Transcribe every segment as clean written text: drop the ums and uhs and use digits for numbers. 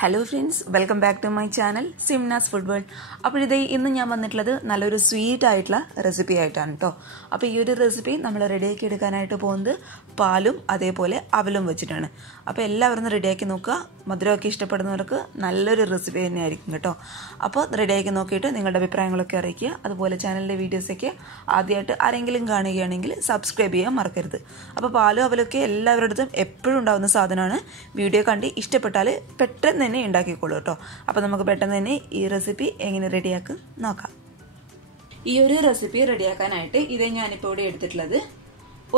Hello friends, welcome back to my channel Simna's Food World. അപ്പോൾ ഇതേ ഇന്ന് ഞാൻ വന്നിട്ടുള്ളത് നല്ലൊരു സ്വീറ്റ് ആയിട്ടുള്ള റെസിപ്പി ആയിട്ടാണ് ട്ടോ. അപ്പോൾ ഈ ഒരു റെസിപ്പി നമ്മൾ റെഡിയാക്കി എടുക്കാനായിട്ട് പോകുന്നത് പാലും അതേപോലെ അവലും വെച്ചിട്ടാണ്. അപ്പോൾ എല്ലാവരും റെഡിയാക്കി നോക്കുക. മധുരമൊക്കെ ഇഷ്ടപ്പെടുന്നവർക്ക് നല്ലൊരു റെസിപ്പി തന്നെയായിരിക്കും കേട്ടോ. അപ്പോൾ റെഡിയാക്കി നോക്കിയിട്ട് നിങ്ങളുടെ അഭിപ്രായങ്ങളൊക്കെ അറിയിക്കുക. അതുപോലെ ചാനലിലെ വീഡിയോസൊക്കെ ആദ്യമായിട്ട് ആരെങ്കിലും കാണുകയാണെങ്കിൽ സബ്സ്ക്രൈബ് ചെയ്യാൻ മറക്കരുത്. അപ്പോൾ പാലും അവലൊക്കെ എല്ലാവരുടെ അടുത്തും എപ്പോഴും ഉണ്ടാകുന്ന സാധനമാണ്. വീഡിയോ കണ്ട് ഇഷ്ടപ്പെട്ടാൽ പെട്ടെന്ന് തന്നെ ഉണ്ടാക്കിക്കോളൂ കേട്ടോ. അപ്പോൾ നമുക്ക് പെട്ടെന്ന് തന്നെ ഈ റെസിപ്പി എങ്ങനെ റെഡിയാക്കും നോക്കാം. ഈ ഒരു റെസിപ്പി റെഡിയാക്കാനായിട്ട് ഇതേ ഞാനിപ്പോൾ ഇവിടെ എടുത്തിട്ടുള്ളത്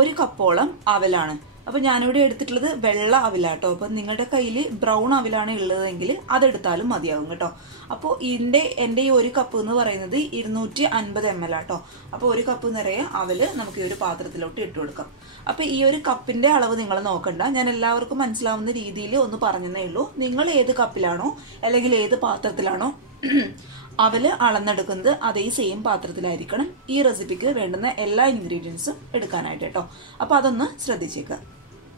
1 കപ്പോളം അവലാണ്. അപ്പോൾ ഞാനിവിടെ എടുത്തിട്ടുള്ളത് വെള്ള അവിലാട്ടോ. അപ്പം നിങ്ങളുടെ കയ്യിൽ ബ്രൗൺ അവിലാണ് ഉള്ളതെങ്കിൽ അതെടുത്താലും മതിയാവും കേട്ടോ. അപ്പോൾ എൻ്റെ ഈ 1 കപ്പ് എന്ന് പറയുന്നത് 250 ml ആട്ടോ. അപ്പോൾ 1 കപ്പ് നിറയെ അവല് നമുക്ക് ഈ ഒരു പാത്രത്തിലോട്ട് ഇട്ട് കൊടുക്കാം. അപ്പോൾ ഈ ഒരു കപ്പിന്റെ അളവ് നിങ്ങൾ നോക്കണ്ട, ഞാൻ എല്ലാവർക്കും മനസ്സിലാവുന്ന രീതിയിൽ ഒന്ന് പറഞ്ഞതേ ഉള്ളൂ. നിങ്ങൾ ഏത് കപ്പിലാണോ അല്ലെങ്കിൽ ഏത് പാത്രത്തിലാണോ അവല് അളന്നെടുക്കുന്നത് അതേ സെയിം പാത്രത്തിലായിരിക്കണം ഈ റെസിപ്പിക്ക് വേണ്ടുന്ന എല്ലാ ഇൻഗ്രീഡിയൻസും എടുക്കാനായിട്ട് കേട്ടോ. അപ്പോൾ അതൊന്ന് ശ്രദ്ധിച്ചേക്കുക.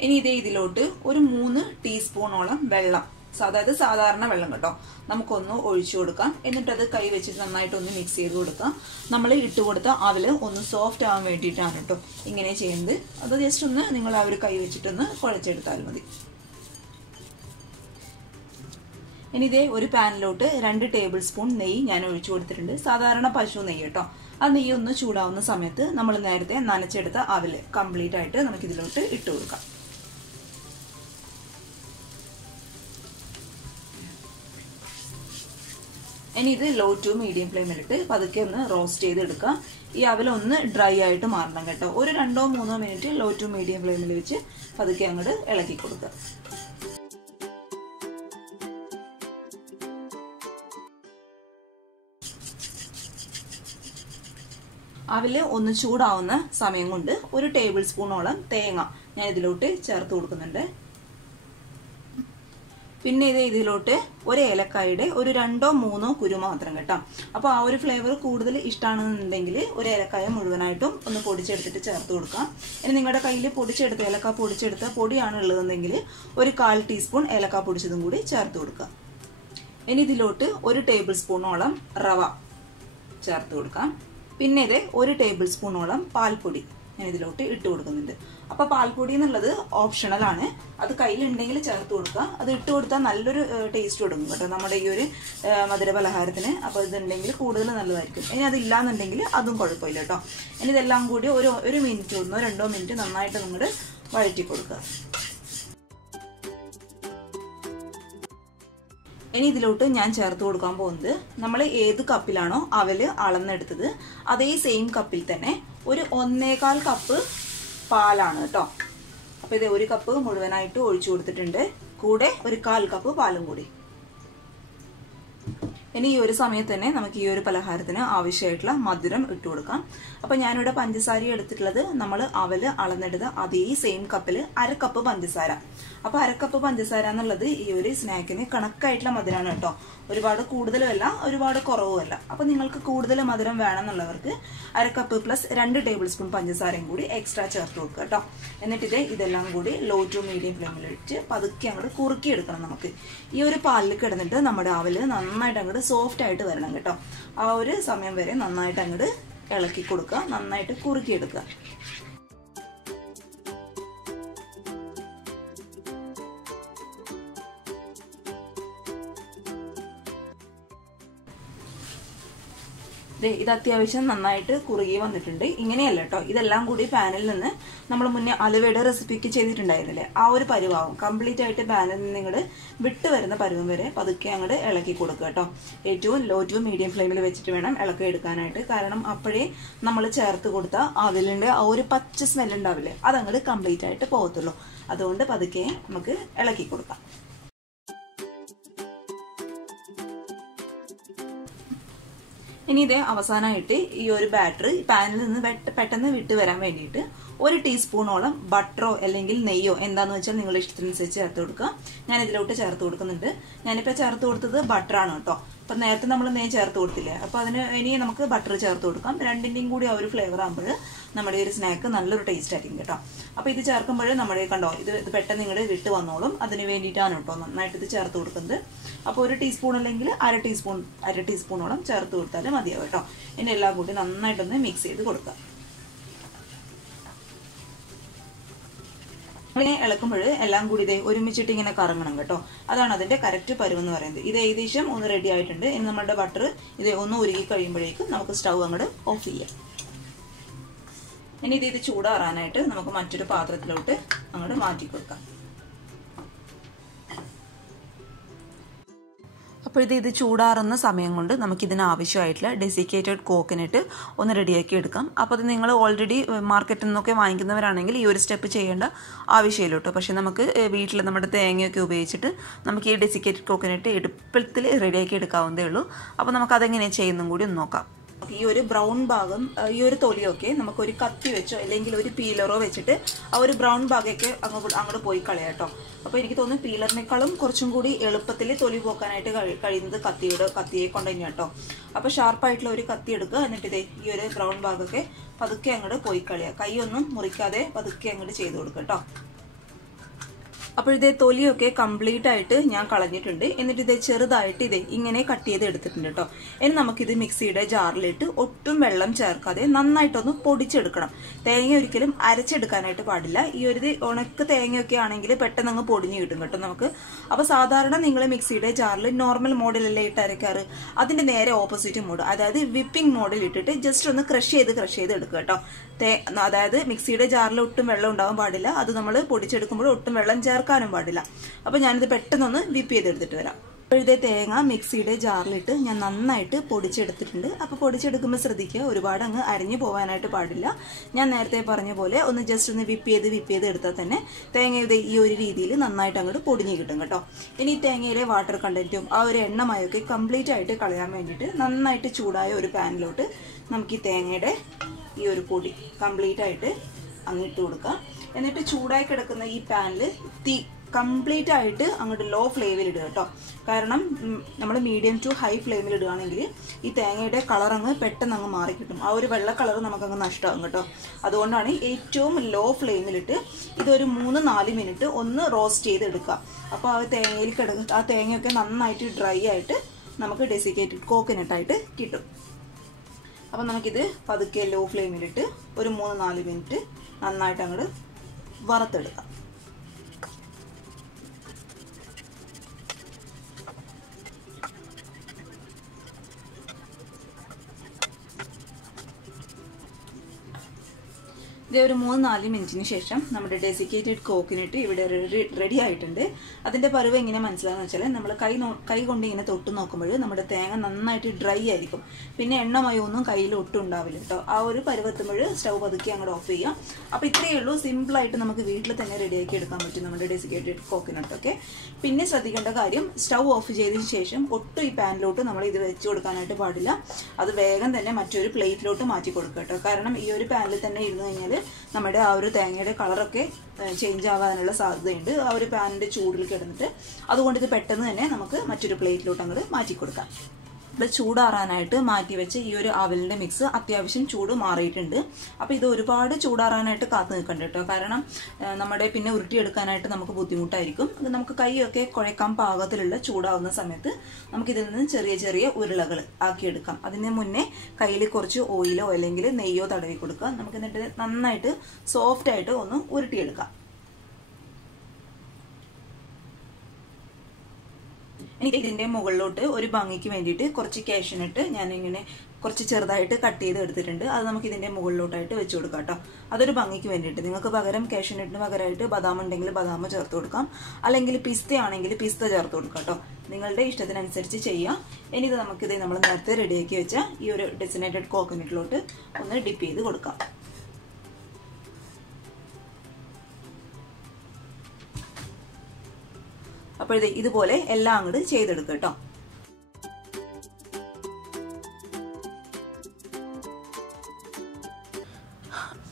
ഇനി ഇതിലോട്ട് ഒരു 3 ടീസ്പൂണോളം വെള്ളം, അതായത് സാധാരണ വെള്ളം കേട്ടോ, നമുക്കൊന്ന് ഒഴിച്ചു കൊടുക്കാം. എന്നിട്ട് അത് കൈ വെച്ചിട്ട് നന്നായിട്ടൊന്ന് മിക്സ് ചെയ്ത് കൊടുക്കാം. നമ്മൾ ഇട്ട് കൊടുത്ത അവല് ഒന്ന് സോഫ്റ്റ് ആവാൻ വേണ്ടിയിട്ടാണ് കേട്ടോ ഇങ്ങനെ ചെയ്യുന്നത്. അത് ജസ്റ്റ് ഒന്ന് നിങ്ങൾ ആ ഒരു കൈ വെച്ചിട്ടൊന്ന് കുഴച്ചെടുത്താൽ മതി. ഇനി ഇതേ ഒരു പാനിലോട്ട് 2 ടേബിൾ സ്പൂൺ നെയ്യ് ഞാൻ ഒഴിച്ചു കൊടുത്തിട്ടുണ്ട്. സാധാരണ പശു നെയ്യ് കേട്ടോ. ആ നെയ്യ് ഒന്ന് ചൂടാവുന്ന സമയത്ത് നമ്മൾ നേരത്തെ നനച്ചെടുത്ത അവല് കംപ്ലീറ്റ് ആയിട്ട് നമുക്ക് ഇതിലോട്ട് ഇട്ട് കൊടുക്കാം. ഇനി ഇത് ലോ ടു മീഡിയം ഫ്ലെയിമിലിട്ട് പതുക്കെ ഒന്ന് റോസ്റ്റ് ചെയ്തെടുക്കാം. ഈ അവലൊന്ന് ഡ്രൈ ആയിട്ട് മാറണം കേട്ടോ. ഒരു 2-3 മിനിറ്റ് ലോ ടു മീഡിയം ഫ്ലെയിമിൽ വെച്ച് പതുക്കെ അങ്ങോട്ട് ഇളക്കി കൊടുക്കുക. അവല് ഒന്ന് ചൂടാവുന്ന സമയം കൊണ്ട് 1 ടേബിൾ സ്പൂണോളം തേങ്ങ ഞാൻ ഇതിലോട്ട് ചേർത്ത് കൊടുക്കുന്നുണ്ട്. പിന്നെ ഇതിലോട്ട് 1 ഏലക്കായുടെ ഒരു 2-3 കുരു മാത്രം കേട്ടോ. അപ്പോൾ ആ ഒരു ഫ്ലേവർ കൂടുതൽ ഇഷ്ടമാണെന്നുണ്ടെങ്കിൽ 1 ഏലക്കായ മുഴുവനായിട്ടും ഒന്ന് പൊടിച്ചെടുത്തിട്ട് ചേർത്ത് കൊടുക്കാം. ഇനി നിങ്ങളുടെ കയ്യിൽ പൊടിച്ചെടുത്ത ഏലക്ക പൊടിച്ചെടുത്ത പൊടിയാണ് ഉള്ളതെങ്കിൽ ഒരു 1/4 ടീസ്പൂൺ ഏലക്ക പൊടിച്ചതും കൂടി ചേർത്ത് കൊടുക്കുക. ഇനി ഇതിലോട്ട് 1 ടേബിൾ സ്പൂണോളം റവ ചേർത്ത് കൊടുക്കാം. പിന്നെ 1 ടേബിൾ സ്പൂണോളം പാൽപ്പൊടി ഞാൻ ഇതിലോട്ട് ഇട്ട് കൊടുക്കുന്നുണ്ട്. അപ്പോൾ പാൽപ്പൊടി എന്നുള്ളത് ഓപ്ഷണൽ ആണ്. അത് കയ്യിലുണ്ടെങ്കിൽ ചേർത്ത് കൊടുക്കുക. അത് ഇട്ട് കൊടുത്താൽ നല്ലൊരു ടേസ്റ്റ് കൊടുക്കും കേട്ടോ നമ്മുടെ ഈ ഒരു മധുര പലഹാരത്തിന്. അപ്പോൾ ഇതുണ്ടെങ്കിൽ കൂടുതൽ നല്ലതായിരിക്കും. ഇനി അതില്ലാന്നുണ്ടെങ്കിൽ അതും കുഴപ്പമില്ല കേട്ടോ. ഇനി ഇതെല്ലാം കൂടി ഒരു മിനിറ്റ് 1-2 മിനിറ്റ് നന്നായിട്ട് നിങ്ങൾ വഴറ്റി കൊടുക്കുക. ഇനി ഇതിലോട്ട് ഞാൻ ചേർത്ത് കൊടുക്കാൻ പോകുന്നത് നമ്മൾ ഏത് കപ്പിലാണോ അവല് അളന്നെടുത്തത് അതേ സെയിം കപ്പിൽ തന്നെ ഒരു 1.25 കപ്പ് പാലാണ് കേട്ടോ. അപ്പോൾ ഇത് 1 കപ്പ് മുഴുവനായിട്ട് ഒഴിച്ചു കൊടുത്തിട്ടുണ്ട്. കൂടെ ഒരു 1/4 കപ്പ് പാലും കൂടി. ഇനി ഈ ഒരു സമയത്ത് തന്നെ നമുക്ക് ഈ ഒരു പലഹാരത്തിന് ആവശ്യമായിട്ടുള്ള മധുരം ഇട്ട് കൊടുക്കാം. അപ്പോൾ ഞാനിവിടെ പഞ്ചസാര എടുത്തിട്ടുള്ളത് നമ്മൾ അവല് അളന്നെടുത്ത അതേ സെയിം കപ്പിൽ 1/2 കപ്പ് പഞ്ചസാര. അപ്പോൾ 1/2 കപ്പ് പഞ്ചസാര എന്നുള്ളത് ഈ ഒരു സ്നാക്കിന് കണക്കായിട്ടുള്ള മധുരമാണ് കേട്ടോ. ഒരുപാട് കൂടുതലുമല്ല ഒരുപാട് കുറവുമല്ല. അപ്പോൾ നിങ്ങൾക്ക് കൂടുതൽ മധുരം വേണമെന്നുള്ളവർക്ക് 1/2 കപ്പ് പ്ലസ് 2 ടേബിൾ സ്പൂൺ പഞ്ചസാരയും കൂടി എക്സ്ട്രാ ചേർത്ത് കൊടുക്കുക കേട്ടോ. എന്നിട്ട് ഇതെല്ലാം കൂടി ലോ ടു മീഡിയം ഫ്ലെയിമിൽ വെച്ച് പതുക്കെ അങ്ങോട്ട് കുറുക്കിയെടുക്കണം. നമുക്ക് ഈ ഒരു പാലിൽ കിടന്നിട്ട് നമ്മുടെ അവല് നന്നായിട്ട് അങ്ങോട്ട് സോഫ്റ്റ് ആയിട്ട് വരണം കേട്ടോ. ആ ഒരു സമയം വരെ നന്നായിട്ട് അങ്ങോട്ട് ഇളക്കി കൊടുക്കുക, നന്നായിട്ട് കുറുക്കിയെടുക്കുക. ഇത് അത്യാവശ്യം നന്നായിട്ട് കുറുകി വന്നിട്ടുണ്ട്. ഇങ്ങനെയല്ല കേട്ടോ, ഇതെല്ലാം കൂടി പാനിൽ നിന്ന് നമ്മൾ മുന്നേ അലുവയുടെ റെസിപ്പിക്ക് ചെയ്തിട്ടുണ്ടായിരുന്നില്ലേ, ആ ഒരു പരുവാവും. കംപ്ലീറ്റ് ആയിട്ട് പാനിൽ നിന്ന് ഇങ്ങോട്ട് വിട്ട് വരുന്ന പരുവം വരെ പതുക്കെ അങ്ങോട്ട് ഇളക്കി കൊടുക്കുക കേട്ടോ. ഏറ്റവും ലോ ടു മീഡിയം ഫ്ലെയിമിൽ വെച്ചിട്ട് വേണം ഇളക്കി എടുക്കാനായിട്ട്. കാരണം അപ്പോഴേ നമ്മൾ ചേർത്ത് കൊടുത്ത അവലിൻ്റെ ആ ഒരു പച്ച സ്മെല്ല് ഉണ്ടാവില്ലേ, അതങ്ങോട്ട് കംപ്ലീറ്റ് ആയിട്ട് പോകത്തുള്ളൂ. അതുകൊണ്ട് പതുക്കെ നമുക്ക് ഇളക്കി കൊടുക്കാം. ഇനി അവസാനമായിട്ട് ഈ ഒരു ബാറ്റർ പാനിൽ നിന്ന് പെട്ടെന്ന് വിട്ട് വരാൻ വേണ്ടിയിട്ട് 1 ടീസ്പൂണോളം ബട്ടറോ അല്ലെങ്കിൽ നെയ്യോ എന്താണെന്ന് വെച്ചാൽ നിങ്ങളുടെ ഇഷ്ടത്തിനനുസരിച്ച് ചേർത്ത് കൊടുക്കുക. ഞാൻ ഇതിലോട്ട് ചേർത്ത് കൊടുക്കുന്നുണ്ട്. ഞാനിപ്പോൾ ചേർത്ത് കൊടുത്തത് ബട്ടറാണ് കേട്ടോ. അപ്പം നേരത്തെ നമ്മൾ നെയ്യ് ചേർത്ത് കൊടുത്തില്ലേ, അപ്പോൾ അതിന് ഇനി നമുക്ക് ബട്ടർ ചേർത്ത് കൊടുക്കാം. രണ്ടിൻ്റെയും കൂടി ആ ഒരു ഫ്ലേവർ ആകുമ്പോൾ നമ്മുടെ ഒരു സ്നാക്ക് നല്ലൊരു ടേസ്റ്റ് ആയിരിക്കും കേട്ടോ. അപ്പോൾ ഇത് ചേർക്കുമ്പോൾ നമ്മുടെ കണ്ടോ ഇത് പെട്ടെന്ന് ഇങ്ങോട്ട് വിട്ട് വന്നോളും. അതിന് വേണ്ടിയിട്ടാണ് കേട്ടോ നന്നായിട്ട് ഇത് ചേർത്ത് കൊടുക്കുന്നത്. അപ്പോൾ 1 ടീസ്പൂൺ അല്ലെങ്കിൽ അര ടീസ്പൂണോളം ചേർത്ത് കൊടുത്താലും മതിയാവും കേട്ടോ. ഇനി എല്ലാം കൂടി നന്നായിട്ടൊന്ന് മിക്സ് ചെയ്ത് കൊടുക്കുക. ഇങ്ങനെ ഇളക്കുമ്പോൾ എല്ലാം കൂടി ഇതേ ഒരുമിച്ചിട്ട് ഇങ്ങനെ കറങ്ങണം കേട്ടോ. അതാണ് അതിന്റെ കറക്റ്റ് പരുവെന്ന് പറയുന്നത്. ഇത് ഏകദേശം ഒന്ന് റെഡി ആയിട്ടുണ്ട്. ഇനി നമ്മുടെ ബട്ടർ ഇത് ഒന്ന് ഉരുകി കഴിയുമ്പോഴേക്കും നമുക്ക് സ്റ്റൗ അങ്ങോട്ട് ഓഫ് ചെയ്യാം. ഇനി ഇത് ചൂടാറാനായിട്ട് നമുക്ക് മറ്റൊരു പാത്രത്തിലോട്ട് അങ്ങോട്ട് മാറ്റി കൊടുക്കാം. അപ്പോൾ ഇത് ചൂടാറുന്ന സമയം കൊണ്ട് നമുക്കിതിന് ആവശ്യമായിട്ടുള്ള ഡെസിക്കേറ്റഡ് കോക്കനട്ട് ഒന്ന് റെഡിയാക്കി എടുക്കാം. അപ്പോൾ അത് നിങ്ങൾ ഓൾറെഡി മാർക്കറ്റിൽ നിന്നൊക്കെ വാങ്ങിക്കുന്നവരാണെങ്കിൽ ഈ ഒരു സ്റ്റെപ്പ് ചെയ്യേണ്ട ആവശ്യമില്ല കേട്ടോ. പക്ഷേ നമുക്ക് വീട്ടിൽ നമ്മുടെ തേങ്ങയൊക്കെ ഉപയോഗിച്ചിട്ട് നമുക്ക് ഈ ഡെസിക്കേറ്റഡ് കോക്കനട്ട് എളുപ്പത്തിൽ റെഡിയാക്കി എടുക്കാവുന്നതേ ഉള്ളൂ. അപ്പോൾ നമുക്കതെങ്ങനെ ചെയ്യുന്നതും കൂടി ഒന്ന് നോക്കാം. ഈ ഒരു ബ്രൗൺ ഭാഗം ഈ ഒരു തൊലിയൊക്കെ നമുക്കൊരു കത്തി വെച്ചോ അല്ലെങ്കിൽ ഒരു പീലറോ വെച്ചിട്ട് ആ ഒരു ബ്രൗൺ ഭാഗമൊക്കെ അങ്ങോട്ട് പോയി കളയാം കേട്ടോ. അപ്പോൾ എനിക്ക് തോന്നുന്നു പീലറിനേക്കാളും കുറച്ചും കൂടി എളുപ്പത്തിൽ തൊലി പോക്കാനായിട്ട് കഴിയുന്നത് കത്തിയെ കൊണ്ട് തന്നെയാണ് കേട്ടോ. അപ്പോൾ ഷാർപ്പായിട്ടുള്ള ഒരു കത്തി എടുക്കുക. എന്നിട്ട് ഇതേ ഈ ഒരു ബ്രൗൺ ഭാഗമൊക്കെ പതുക്കെ അങ്ങോട്ട് പോയി കളയുക. കൈയൊന്നും മുറിക്കാതെ പതുക്കെ അങ്ങോട്ട് ചെയ്ത് കൊടുക്കുക കേട്ടോ. അപ്പോൾ ഇതേ തൊലിയൊക്കെ കംപ്ലീറ്റ് ആയിട്ട് ഞാൻ കളഞ്ഞിട്ടുണ്ട്. എന്നിട്ട് ഇതേ ചെറുതായിട്ട് ഇതേ ഇങ്ങനെ കട്ട് ചെയ്ത് എടുത്തിട്ടുണ്ട് കേട്ടോ. ഇനി നമുക്കിത് മിക്സിയുടെ ജാറിലിട്ട് ഒട്ടും വെള്ളം ചേർക്കാതെ നന്നായിട്ടൊന്ന് പൊടിച്ചെടുക്കണം. തേങ്ങ ഒരിക്കലും അരച്ചെടുക്കാനായിട്ട് പാടില്ല. ഈ ഒരു ഉണക്ക് തേങ്ങയൊക്കെ ആണെങ്കിൽ പെട്ടെന്ന് അങ്ങ് പൊടിഞ്ഞ് കിട്ടും കേട്ടോ നമുക്ക്. അപ്പോൾ സാധാരണ നിങ്ങൾ മിക്സിയുടെ ജാറിൽ നോർമൽ മോഡിലല്ലേ ഇട്ട് അരയ്ക്കാറ്, അതിന്റെ നേരെ ഓപ്പോസിറ്റ് മോഡ്, അതായത് വിപ്പിംഗ് മോഡിൽ ഇട്ടിട്ട് ജസ്റ്റ് ഒന്ന് ക്രഷ് ചെയ്ത് എടുക്കുക കേട്ടോ. അതായത് മിക്സിയുടെ ജാറിൽ ഒട്ടും വെള്ളം ഉണ്ടാവാൻ പാടില്ല. അത് നമ്മൾ പൊടിച്ചെടുക്കുമ്പോൾ ഒട്ടും വെള്ളം ചേർക്കാനും പാടില്ല. അപ്പോൾ ഞാനിത് പെട്ടെന്നൊന്ന് വിപ്പ് ചെയ്തെടുത്തിട്ട് വരാം. അപ്പോൾ ഇതേ തേങ്ങ മിക്സിയുടെ ജാറിലിട്ട് ഞാൻ നന്നായിട്ട് പൊടിച്ചെടുത്തിട്ടുണ്ട്. അപ്പോൾ പൊടിച്ചെടുക്കുമ്പോൾ ശ്രദ്ധിക്കുക, ഒരുപാട് അങ്ങ് അരിഞ്ഞു പോകാനായിട്ട് പാടില്ല. ഞാൻ നേരത്തെ പറഞ്ഞ പോലെ ഒന്ന് ജസ്റ്റ് ഒന്ന് വിപ്പ് ചെയ്ത് എടുത്താൽ തന്നെ തേങ്ങയുടെ ഈ ഒരു രീതിയിൽ നന്നായിട്ട് അങ്ങോട്ട് പൊടിഞ്ഞ് കിട്ടും കേട്ടോ. ഇനി തേങ്ങയിലെ വാട്ടർ കണ്ടന്റും ആ ഒരു എണ്ണമയൊക്കെ കംപ്ലീറ്റ് ആയിട്ട് കളയാൻ വേണ്ടിയിട്ട് നന്നായിട്ട് ചൂടായ ഒരു പാനിലോട്ട് നമുക്ക് ഈ തേങ്ങയുടെ ഈ ഒരു പൊടി കംപ്ലീറ്റ് ആയിട്ട് അങ്ങിട്ട് കൊടുക്കാം. എന്നിട്ട് ചൂടായി കിടക്കുന്ന ഈ പാനിൽ തീ കംപ്ലീറ്റ് ആയിട്ട് അങ്ങോട്ട് ലോ ഫ്ലെയിമിൽ ഇടുക കേട്ടോ. കാരണം നമ്മൾ മീഡിയം ടു ഹൈ ഫ്ലെയിമിൽ ഇടുകയാണെങ്കിൽ ഈ തേങ്ങയുടെ കളർ അങ്ങ് പെട്ടെന്ന് അങ്ങ് മാറിക്കിട്ടും. ആ ഒരു വെള്ള കളർ നമുക്കങ്ങ് നഷ്ടമാകും കേട്ടോ. അതുകൊണ്ടാണ് ഏറ്റവും ലോ ഫ്ലെയിമിലിട്ട് ഇതൊരു 3-4 മിനിറ്റ് ഒന്ന് റോസ്റ്റ് ചെയ്തെടുക്കുക. അപ്പോൾ ആ തേങ്ങയിൽ ആ തേങ്ങയൊക്കെ നന്നായിട്ട് ഡ്രൈ ആയിട്ട് നമുക്ക് ഡെസിക്കേറ്റഡ് കോക്കനട്ടായിട്ട് കിട്ടും. അപ്പം നമുക്കിത് പതുക്കെ ലോ ഫ്ലെയിമിലിട്ട് ഒരു 3-4 മിനിറ്റ് നന്നായിട്ട് അങ്ങോട്ട് വറുത്തെടുക്കാം. ഇത് ഒരു 3-4 മിനിറ്റിന് ശേഷം നമ്മുടെ ഡെസിക്കേറ്റഡ് കോക്കനട്ട് ഇവിടെ റെഡി ആയിട്ടുണ്ട്. അതിന്റെ പരുവം എങ്ങനെ മനസ്സിലാകുന്ന വെച്ചാൽ നമ്മൾ കൈ കൊണ്ട് ഇങ്ങനെ തൊട്ട് നോക്കുമ്പോൾ നമ്മുടെ തേങ്ങ നന്നായിട്ട് ഡ്രൈ ആയിരിക്കും. പിന്നെ എണ്ണമയൊന്നും കയ്യിൽ ഒട്ടും ഉണ്ടാവില്ല കേട്ടോ. ആ ഒരു പരുവെത്തുമ്പോൾ സ്റ്റൗ പതുക്കി അങ്ങോട്ട് ഓഫ് ചെയ്യാം. അപ്പോൾ ഇത്രയേ ഉള്ളൂ. സിമ്പിളായിട്ട് നമുക്ക് വീട്ടിൽ തന്നെ റെഡിയാക്കി എടുക്കാൻ പറ്റും നമ്മുടെ ഡെസിക്കേറ്റഡ് കോക്കനട്ട് ഒക്കെ. പിന്നെ ശ്രദ്ധിക്കേണ്ട കാര്യം, സ്റ്റൗ ഓഫ് ചെയ്തതിന് ശേഷം ഒട്ടും ഈ പാനിലോട്ട് നമ്മൾ ഇത് വെച്ച് കൊടുക്കാനായിട്ട് പാടില്ല. അത് വേഗം തന്നെ മറ്റൊരു പ്ലേറ്റിലോട്ട് മാറ്റി കൊടുക്കുക കേട്ടോ. കാരണം ഈ ഒരു പാനിൽ തന്നെ ഇരുന്ന് കഴിഞ്ഞാൽ നമ്മുടെ ആ ഒരു തേങ്ങയുടെ കളറൊക്കെ ചേഞ്ച് ആവാനുള്ള സാധ്യതയുണ്ട് ആ ഒരു പാനിന്റെ ചൂടിൽ കിടന്നിട്ട്. അതുകൊണ്ട് ഇത് പെട്ടെന്ന് തന്നെ നമുക്ക് മറ്റൊരു പ്ലേറ്റിലോട്ട് അങ്ങോട്ട് മാറ്റി കൊടുക്കാം. ഇവിടെ ചൂടാറാനായിട്ട് മാറ്റി വെച്ച് ഈ ഒരു അവലിന്റെ മിക്സ് അത്യാവശ്യം ചൂട് മാറിയിട്ടുണ്ട്. അപ്പോൾ ഇത് ഒരുപാട് ചൂടാറാനായിട്ട് കാത്തു നിൽക്കണ്ട കേട്ടോ. കാരണം നമ്മുടെ പിന്നെ ഉരുട്ടിയെടുക്കാനായിട്ട് നമുക്ക് ബുദ്ധിമുട്ടായിരിക്കും. അത് നമുക്ക് കൈയൊക്കെ കുഴക്കാൻ പാകത്തിലുള്ള ചൂടാവുന്ന സമയത്ത് നമുക്കിതിൽ നിന്ന് ചെറിയ ചെറിയ ഉരുളകൾ ആക്കിയെടുക്കാം. അതിന് മുന്നേ കയ്യിൽ കുറച്ച് ഓയിലോ അല്ലെങ്കിൽ നെയ്യോ തടവി കൊടുക്കുക. നമുക്ക് എന്നിട്ട് നന്നായിട്ട് സോഫ്റ്റ് ആയിട്ട് ഒന്ന് ഉരുട്ടിയെടുക്കാം. എനിക്ക് ഇതിന്റെ മുകളിലോട്ട് ഒരു ഭംഗിക്ക് വേണ്ടിയിട്ട് കുറച്ച് കാഷ്യൂനട്ട് ഞാനിങ്ങനെ കുറച്ച് ചെറുതായിട്ട് കട്ട് ചെയ്ത് എടുത്തിട്ടുണ്ട്. അത് നമുക്ക് ഇതിന്റെ മുകളിലോട്ടായിട്ട് വെച്ച് കൊടുക്കാം കേട്ടോ. അതൊരു ഭംഗിക്ക് വേണ്ടിയിട്ട്. നിങ്ങൾക്ക് പകരം കാഷ്യൂനട്ടിന് പകരമായിട്ട് ബദാം ഉണ്ടെങ്കിൽ ബദാം ചേർത്ത് കൊടുക്കാം, അല്ലെങ്കിൽ പിസ്ത ആണെങ്കിൽ പിസ്ത ചേർത്ത് കൊടുക്കാം കേട്ടോ. നിങ്ങളുടെ ഇഷ്ടത്തിനനുസരിച്ച് ചെയ്യാം. ഇനി ഇത് നമുക്കിത് നമ്മൾ നേരത്തെ റെഡിയാക്കി വെച്ച ഈ ഒരു ഡെസിനേറ്റഡ് കോക്കനട്ടിലോട്ട് ഒന്ന് ഡിപ്പ് ചെയ്ത് കൊടുക്കാം. അപ്പോൾ ഇതുപോലെ എല്ലാം അങ്ങോട്ട് ചെയ്തെടുക്കുക കേട്ടോ.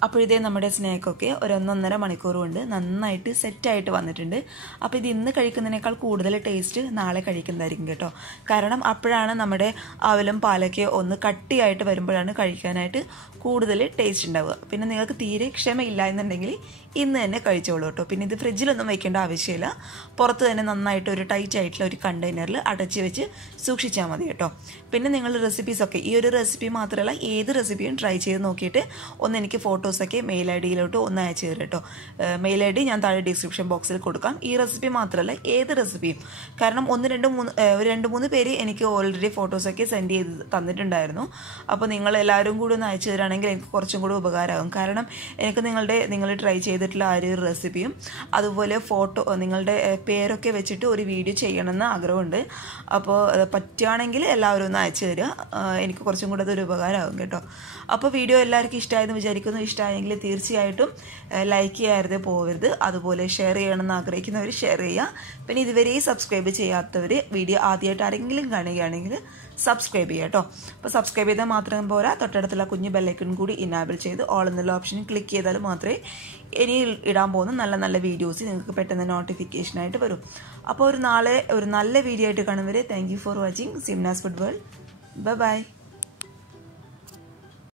അപ്പോൾ ഇതേ നമ്മുടെ സ്നാക്കൊക്കെ ഒരു 1.5 മണിക്കൂർ കൊണ്ട് നന്നായിട്ട് സെറ്റായിട്ട് വന്നിട്ടുണ്ട്. അപ്പോൾ ഇത് ഇന്ന് കഴിക്കുന്നതിനേക്കാൾ കൂടുതൽ ടേസ്റ്റ് നാളെ കഴിക്കുന്നതായിരിക്കും കേട്ടോ. കാരണം അപ്പോഴാണ് നമ്മുടെ അവലും പാലൊക്കെ ഒന്ന് കട്ടിയായിട്ട് വരുമ്പോഴാണ് കഴിക്കാനായിട്ട് കൂടുതൽ ടേസ്റ്റ് ഉണ്ടാവുക. പിന്നെ നിങ്ങൾക്ക് തീരെ ക്ഷമയില്ല എന്നുണ്ടെങ്കിൽ ഇന്ന് തന്നെ കഴിച്ചോളൂ കേട്ടോ. പിന്നെ ഇത് ഫ്രിഡ്ജിലൊന്നും വയ്ക്കേണ്ട ആവശ്യമില്ല. പുറത്ത് തന്നെ നന്നായിട്ട് ഒരു ടൈറ്റ് ആയിട്ടുള്ള ഒരു കണ്ടെയ്നറിൽ അടച്ച് വെച്ച് സൂക്ഷിച്ചാൽ മതി കേട്ടോ. പിന്നെ നിങ്ങൾ റെസിപ്പീസൊക്കെ ഈ ഒരു റെസിപ്പി മാത്രമല്ല ഏത് റെസിപ്പിയും ട്രൈ ചെയ്ത് നോക്കിയിട്ട് ഒന്ന് എനിക്ക് ഫോട്ടോസൊക്കെ മെയിൽ ഐ ഡിയിലോട്ട് ഒന്ന് അയച്ചു തരും കേട്ടോ. മെയിൽ ഐ ഡി ഞാൻ താഴെ ഡിസ്ക്രിപ്ഷൻ ബോക്സിൽ കൊടുക്കാം. ഈ റെസിപ്പി മാത്രമല്ല ഏത് റെസിപ്പിയും. കാരണം 2-3 പേര് എനിക്ക് ഓൾറെഡി ഫോട്ടോസൊക്കെ സെൻഡ് ചെയ്ത് തന്നിട്ടുണ്ടായിരുന്നു. അപ്പോൾ നിങ്ങൾ എല്ലാവരും കൂടി ഒന്ന് അയച്ചു തരാണെങ്കിൽ എനിക്ക് കുറച്ചും കൂടി ഉപകാരമാകും. കാരണം എനിക്ക് നിങ്ങൾ ട്രൈ ചെയ്തിട്ടുള്ള ആ ഒരു റെസിപ്പിയും അതുപോലെ ഫോട്ടോ നിങ്ങളുടെ പേരൊക്കെ വെച്ചിട്ട് ഒരു വീഡിയോ ചെയ്യണമെന്ന് ആഗ്രഹമുണ്ട്. അപ്പോൾ പറ്റുകയാണെങ്കിൽ എല്ലാവരും ഒന്ന് അയച്ചു തരിക. എനിക്ക് കുറച്ചും കൂടെ അതൊരു ഉപകാരമാകും കേട്ടോ. അപ്പോൾ വീഡിയോ എല്ലാവർക്കും ഇഷ്ടമായെന്ന് വിചാരിക്കുന്നു. ഇഷ്ടമായെങ്കിൽ തീർച്ചയായിട്ടും ലൈക്ക് ചെയ്യാതെ പോകരുത്. അതുപോലെ ഷെയർ ചെയ്യണമെന്ന് ആഗ്രഹിക്കുന്നവർ ഷെയർ ചെയ്യുക. പിന്നെ ഇതുവരെ സബ്സ്ക്രൈബ് ചെയ്യാത്തവർ വീഡിയോ ആദ്യമായിട്ട് ആരെങ്കിലും കാണുകയാണെങ്കിൽ സബ്സ്ക്രൈബ് ചെയ്യുക കേട്ടോ. അപ്പോൾ സബ്സ്ക്രൈബ് ചെയ്താൽ മാത്രം പോരാ, തൊട്ടടുത്തുള്ള കുഞ്ഞു ബെല്ലൈക്കൺ കൂടി ഇനാബിൾ ചെയ്ത് ഓൾ എന്നുള്ള ഓപ്ഷൻ ക്ലിക്ക് ചെയ്താൽ മാത്രമേ ഇനി ഇടാൻ പോകുന്ന നല്ല നല്ല വീഡിയോസ് നിങ്ങൾക്ക് പെട്ടെന്ന് നോട്ടിഫിക്കേഷനായിട്ട് വരും. അപ്പോൾ നാളെ ഒരു നല്ല വീഡിയോ ആയിട്ട് കാണും വരെ thank you for watching Simnas food world. By.